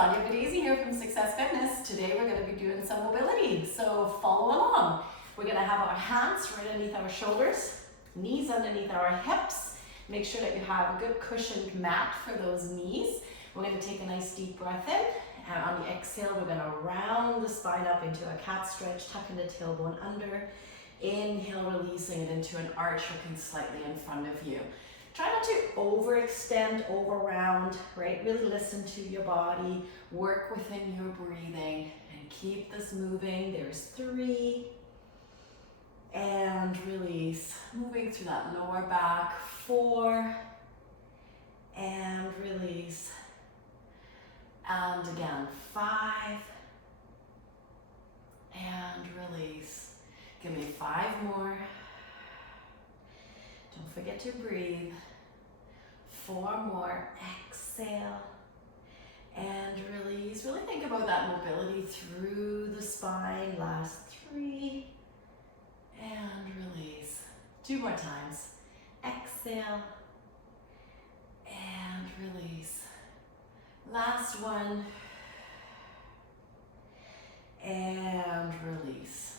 Sonia Badesi here from Success Fitness. Today we're going to be doing some mobility, so follow along. We're going to have our hands right underneath our shoulders, knees underneath our hips. Make sure that you have a good cushioned mat for those knees. We're going to take a nice deep breath in, and on the exhale we're going to round the spine up into a cat stretch, tucking the tailbone under. Inhale, releasing it into an arch, looking slightly in front of you. Try not to overextend, over round, right? Really listen to your body, work within your breathing, and keep this moving. There's 3, and release. Moving through that lower back, 4, and release. And again, 5, and release. Give me 5 more. Don't forget to breathe. 4 more. Exhale and release. Really think about that mobility through the spine. Last 3 and release. 2 more times. Exhale and release. Last one and release.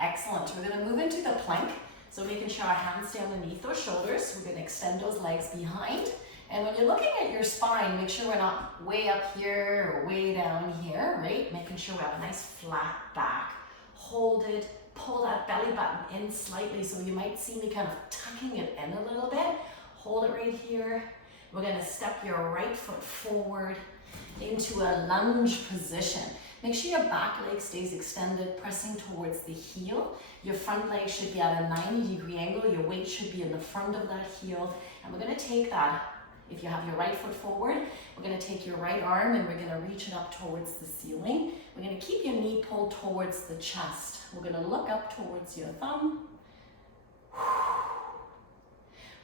Excellent. We're going to move into the plank. So making sure our hands stay underneath those shoulders. We're going to extend those legs behind. And when you're looking at your spine, make sure we're not way up here or way down here, right? Making sure we have a nice flat back. Hold it, pull that belly button in slightly. So you might see me kind of tucking it in a little bit. Hold it right here. We're going to step your right foot forward into a lunge position. Make sure your back leg stays extended, pressing towards the heel. Your front leg should be at a 90-degree angle. Your weight should be in the front of that heel. And we're going to take that, if you have your right foot forward, we're going to take your right arm and we're going to reach it up towards the ceiling. We're going to keep your knee pulled towards the chest. We're going to look up towards your thumb.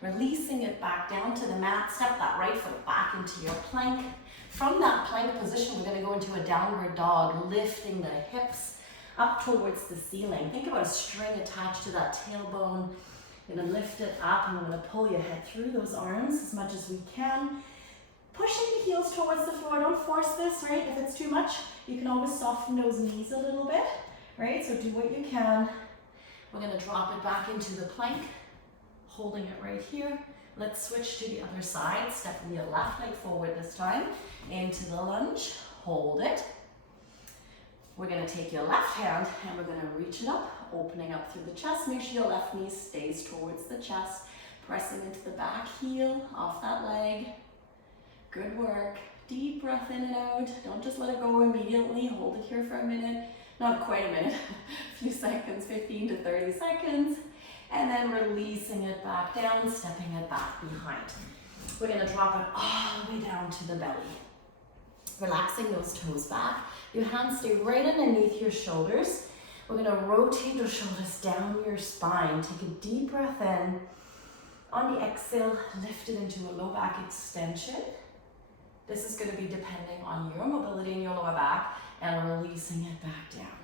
Releasing it back down to the mat. Step that right foot back into your plank. From that plank position, we're going to go into a downward dog, lifting the hips up towards the ceiling. Think about a string attached to that tailbone. You're going to lift it up, and we're going to pull your head through those arms as much as we can. Pushing the heels towards the floor. Don't force this, right? If it's too much, you can always soften those knees a little bit, right? So do what you can. We're going to drop it back into the plank, holding it right here. Let's switch to the other side. Stepping your left leg forward this time into the lunge. Hold it. We're going to take your left hand and we're going to reach it up, opening up through the chest. Make sure your left knee stays towards the chest. Pressing into the back heel off that leg. Good work. Deep breath in and out. Don't just let it go immediately. Hold it here for a minute. Not quite a minute. A few seconds, 15 to 30 seconds. And then releasing it back down, stepping it back behind. We're going to drop it all the way down to the belly. Relaxing those toes back. Your hands stay right underneath your shoulders. We're going to rotate those shoulders down your spine. Take a deep breath in. On the exhale, lift it into a low back extension. This is going to be depending on your mobility in your lower back, and releasing it back down.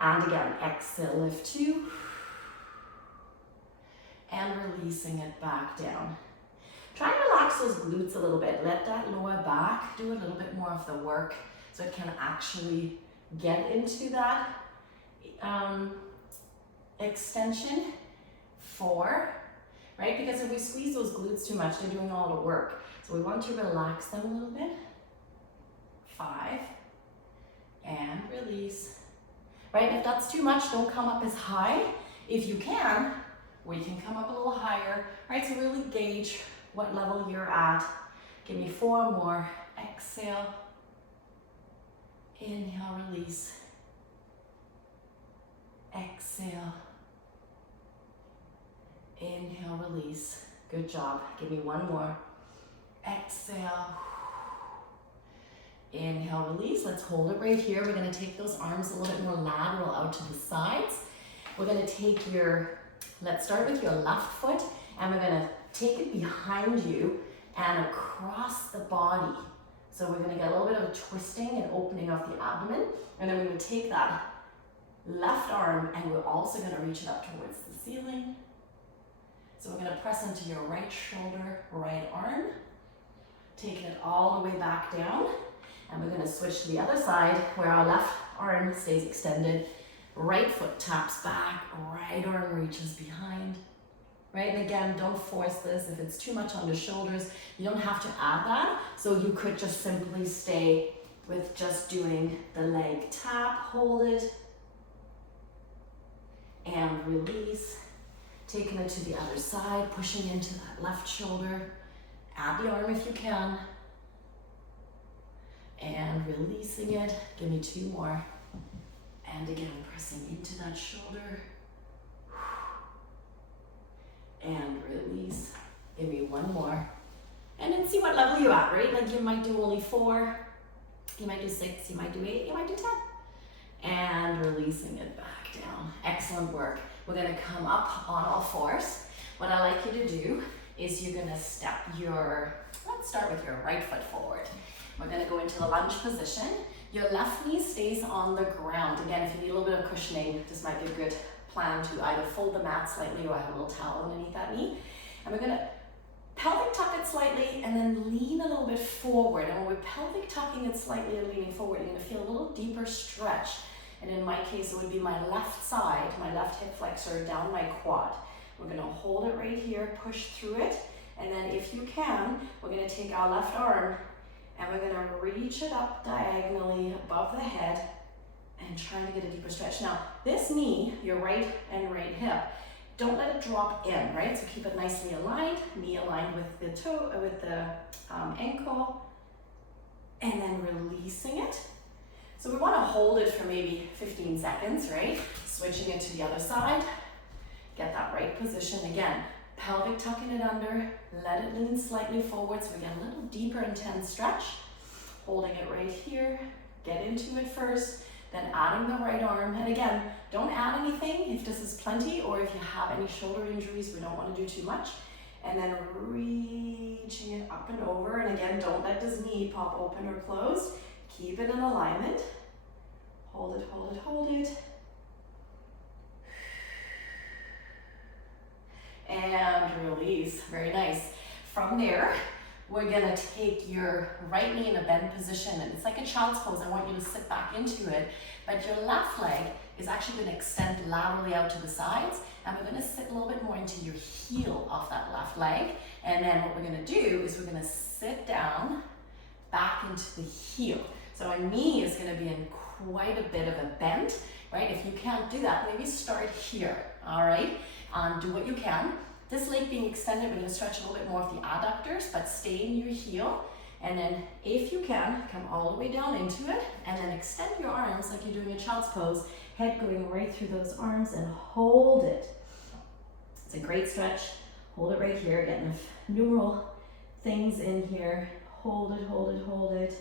And again, exhale, lift 2. And releasing it back down. Try and relax those glutes a little bit. Let that lower back do a little bit more of the work so it can actually get into that extension. 4, right? Because if we squeeze those glutes too much, they're doing all the work. So we want to relax them a little bit. 5, and release. Right, if that's too much, don't come up as high. If you can, we can come up a little higher, right? So really gauge what level you're at. Give me 4 more. Exhale. Inhale, release. Exhale. Inhale, release. Good job. Give me 1 more. Exhale. Inhale, release. Let's hold it right here. We're going to take those arms a little bit more lateral out to the sides. We're going to take let's start with your left foot, and we're going to take it behind you and across the body. So we're going to get a little bit of a twisting and opening of the abdomen, and then we're going to take that left arm and we're also going to reach it up towards the ceiling. So we're going to press into your right shoulder, right arm, taking it all the way back down. And we're gonna switch to the other side where our left arm stays extended, right foot taps back, right arm reaches behind. Right, and again, don't force this. If it's too much on the shoulders, you don't have to add that. So you could just simply stay with just doing the leg tap, hold it, and release. Taking it to the other side, pushing into that left shoulder. Add the arm if you can. And releasing it. Give me 2 more. And again, pressing into that shoulder. And release. Give me 1 more. And then see what level you're at, right? Like you might do only 4, you might do 6, you might do 8, you might do 10. And releasing it back down. Excellent work. We're gonna come up on all 4s. What I like you to do is you're gonna step your, let's start with your right foot forward. We're gonna go into the lunge position. Your left knee stays on the ground. Again, if you need a little bit of cushioning, this might be a good plan to either fold the mat slightly or have a little towel underneath that knee. And we're gonna pelvic tuck it slightly and then lean a little bit forward. And when we're pelvic tucking it slightly and leaning forward, you're gonna feel a little deeper stretch. And in my case, it would be my left side, my left hip flexor down my quad. We're gonna hold it right here, push through it. And then if you can, we're gonna take our left arm and we're gonna reach it up diagonally above the head and trying to get a deeper stretch. Now, this knee, your right and right hip, don't let it drop in, right? So keep it nicely aligned, knee aligned with the toe, with the ankle, and then releasing it. So we want to hold it for maybe 15 seconds, right? Switching it to the other side. Get that right position again. Pelvic tucking it under, let it lean slightly forward so we get a little deeper intense stretch. Holding it right here, get into it first, then adding the right arm. And again, don't add anything if this is plenty or if you have any shoulder injuries, we don't want to do too much. And then reaching it up and over. And again, don't let this knee pop open or closed. Keep it in alignment. Hold it, hold it, hold it. And release. Very nice. From there, we're gonna take your right knee in a bend position, and it's like a child's pose. I want you to sit back into it, but your left leg is actually gonna extend laterally out to the sides, and we're gonna sit a little bit more into your heel of that left leg. And then what we're gonna do is we're gonna sit down back into the heel. So our knee is gonna be in quite a bit of a bend, right? If you can't do that, maybe start here, all right? Do what you can. This leg being extended, we're gonna stretch a little bit more of the adductors, but stay in your heel. And then if you can, come all the way down into it, and then extend your arms like you're doing a child's pose, head going right through those arms, and hold it. It's a great stretch. Hold it right here, getting numeral things in here. Hold it, hold it, hold it.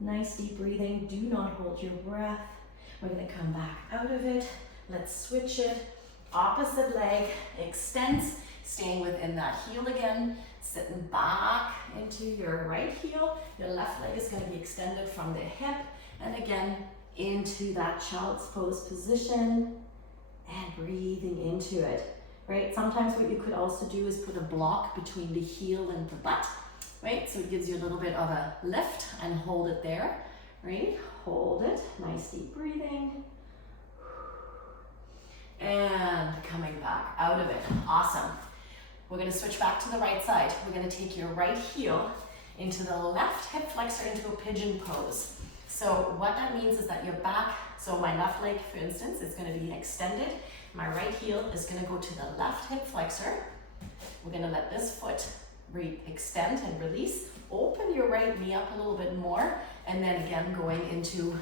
Nice deep breathing. Do not hold your breath. We're gonna come back out of it. Let's switch it. Opposite leg extends, staying within that heel again, sitting back into your right heel. Your left leg is going to be extended from the hip, and again into that child's pose position, and breathing into it, right? Sometimes what you could also do is put a block between the heel and the butt, right? So it gives you a little bit of a lift, and hold it there, right? Hold it, nice deep breathing. And coming back out of it. Awesome. We're gonna switch back to the right side. We're gonna take your right heel into the left hip flexor into a pigeon pose. So what that means is that your back, so my left leg, for instance, is gonna be extended. My right heel is gonna go to the left hip flexor. We're gonna let this foot extend and release. Open your right knee up a little bit more, and then again going into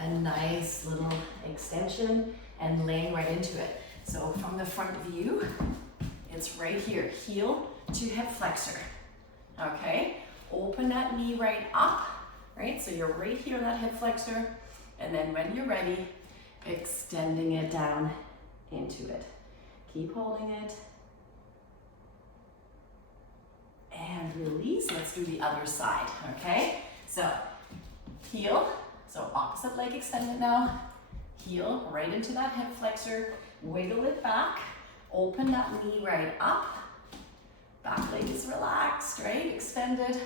a nice little extension and laying right into it. So from the front view, it's right here, heel to hip flexor, okay? Open that knee right up, right? So you're right here on that hip flexor, and then when you're ready, extending it down into it. Keep holding it. And release. Let's do the other side, okay? So heel, so opposite leg extended now. Heel right into that hip flexor, wiggle it back, open that knee right up, back leg is relaxed, right? Extended,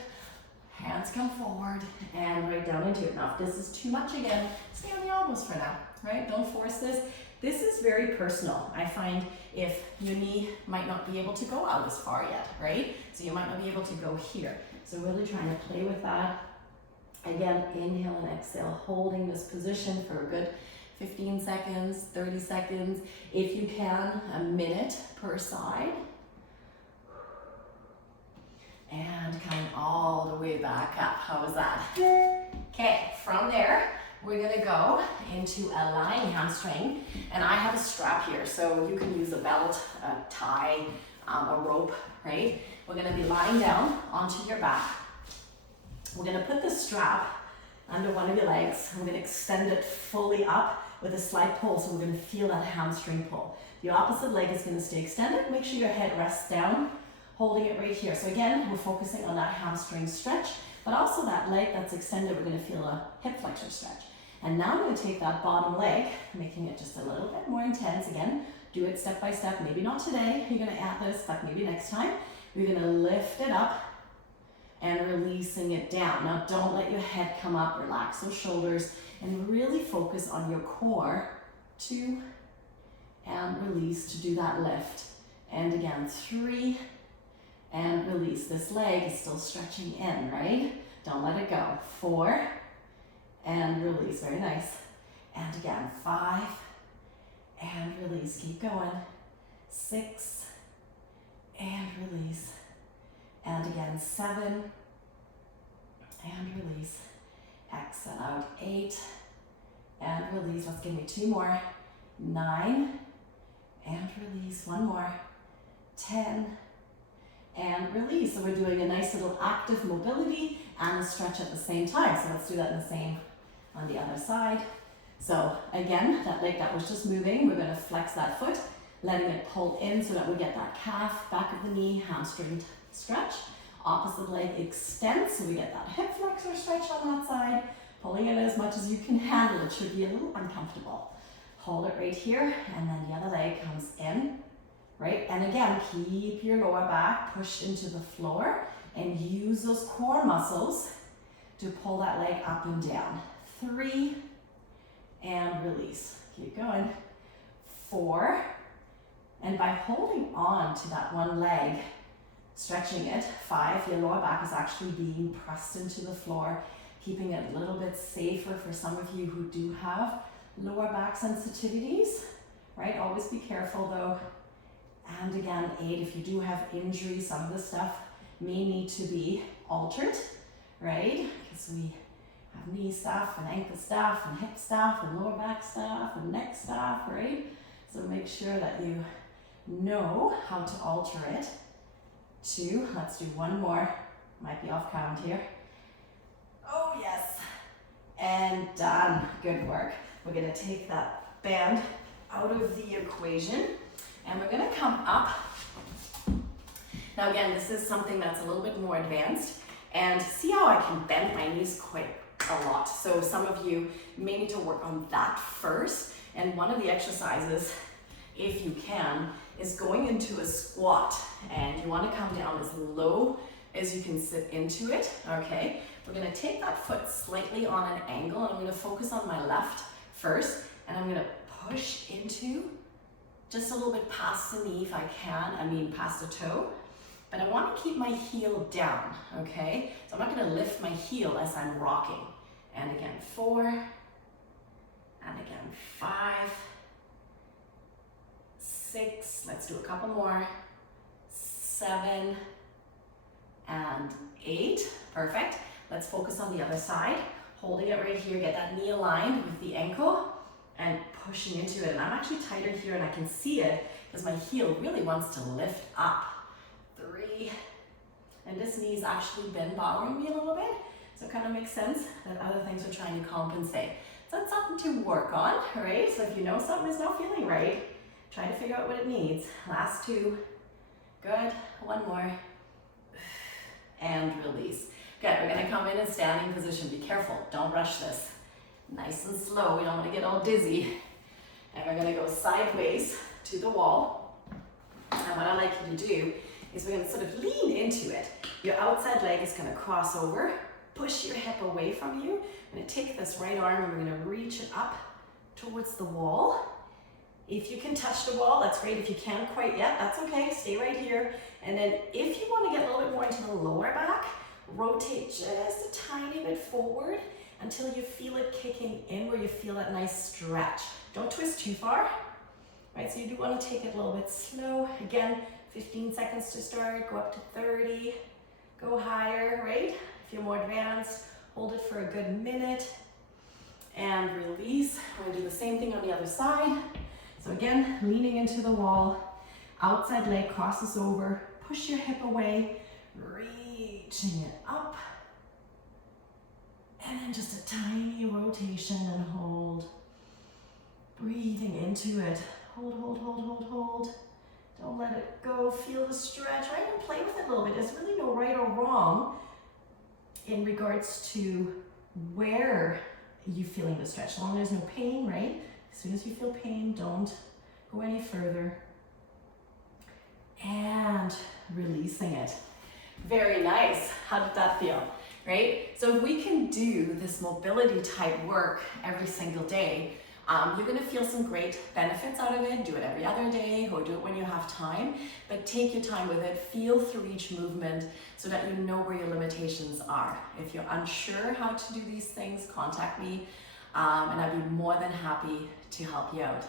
Hands come forward and right down into it. Now, if this is too much again, stay on the elbows for now, right? Don't force this. This is very personal. I find if your knee might not be able to go out as far yet, right? So you might not be able to go here. So really trying to play with that. Again, inhale and exhale, holding this position for a good 15 seconds, 30 seconds. If you can, a minute per side. And coming all the way back up. How was that? Okay, from there, we're gonna go into a lying hamstring. And I have a strap here, so you can use a belt, a tie, a rope, right? We're gonna be lying down onto your back. We're gonna put the strap under one of your legs. We're gonna extend it fully up with a slight pull, so we're gonna feel that hamstring pull. The opposite leg is gonna stay extended. Make sure your head rests down, holding it right here. So again, we're focusing on that hamstring stretch, but also that leg that's extended, we're gonna feel a hip flexor stretch. And now I'm gonna take that bottom leg, making it just a little bit more intense. Again, do it step by step. Maybe not today, you're gonna add this, but maybe next time. We're gonna lift it up and releasing it down. Now don't let your head come up, relax those shoulders, and really focus on your core. 2, and release to do that lift. And again, 3, and release. This leg is still stretching in, right? Don't let it go. 4, and release, very nice. And again, 5, and release, keep going. 6, and release. And again, 7, and release. Exhale out, 8, and release. Let's give me 2 more. 9, and release. 1 more. 10, and release. So we're doing a nice little active mobility and a stretch at the same time. So let's do that in the same on the other side. So again, that leg that was just moving, we're going to flex that foot, letting it pull in so that we get that calf, back of the knee, hamstring stretch. Opposite leg extends, so we get that hip flexor stretch on that side. Pulling it as much as you can handle. It should be a little uncomfortable. Hold it right here, and then the other leg comes in, right? And again, keep your lower back pushed into the floor and use those core muscles to pull that leg up and down. 3, and release. Keep going. 4, and by holding on to that one leg, stretching it. 5, your lower back is actually being pressed into the floor, keeping it a little bit safer for some of you who do have lower back sensitivities, right? Always be careful though. And again, 8, if you do have injury, some of the stuff may need to be altered, right? Because we have knee stuff and ankle stuff and hip stuff and lower back stuff and neck stuff, right? So make sure that you know how to alter it. 2, let's do 1 more. Might be off count here. Oh yes, and done. Good work. We're gonna take that band out of the equation and we're gonna come up. Now again, this is something that's a little bit more advanced, and see how I can bend my knees quite a lot. So some of you may need to work on that first, and one of the exercises, if you can, is going into a squat, and you want to come down as low as you can sit into it, okay? We're going to take that foot slightly on an angle, and I'm going to focus on my left first, and I'm going to push into just a little bit past the knee if I can, past the toe, but I want to keep my heel down, okay? So I'm not going to lift my heel as I'm rocking. And again, 4, and again, 5, 6, let's do a couple more, 7, and 8, perfect. Let's focus on the other side, holding it right here, get that knee aligned with the ankle, and pushing into it. And I'm actually tighter here, and I can see it, because my heel really wants to lift up. 3, and this knee's actually been bothering me a little bit, so it kind of makes sense that other things are trying to compensate. So that's something to work on, right? So if you know something is not feeling right, try to figure out what it needs. Last 2, good, 1 more, and release. Good, we're gonna come in a standing position. Be careful, don't rush this. Nice and slow, we don't wanna get all dizzy. And we're gonna go sideways to the wall. And what I like you to do is we're gonna sort of lean into it. Your outside leg is gonna cross over push your hip away from you. I'm gonna take this right arm and we're gonna reach it up towards the wall. If you can touch the wall, that's great. If you can't quite yet, that's okay. Stay right here. And then if you want to get a little bit more into the lower back, rotate just a tiny bit forward until you feel it kicking in, where you feel that nice stretch. Don't twist too far, right? So you do want to take it a little bit slow. Again, 15 seconds to start, go up to 30, go higher, right? If you're more advanced, hold it for a good minute and release. We're gonna do the same thing on the other side. So again, leaning into the wall, outside leg crosses over, push your hip away, reaching it up, and then just a tiny rotation and hold. Breathing into it. Hold, hold, hold, hold, hold. Don't let it go. Feel the stretch, right? And play with it a little bit. There's really no right or wrong in regards to where you're feeling the stretch. As long as there's no pain, right? As soon as you feel pain, don't go any further. And releasing it. Very nice. How did that feel? Right? So if we can do this mobility type work every single day, you're gonna feel some great benefits out of it. Do it every other day or do it when you have time, but take your time with it. Feel through each movement so that you know where your limitations are. If you're unsure how to do these things, contact me and I'd be more than happy to help you out.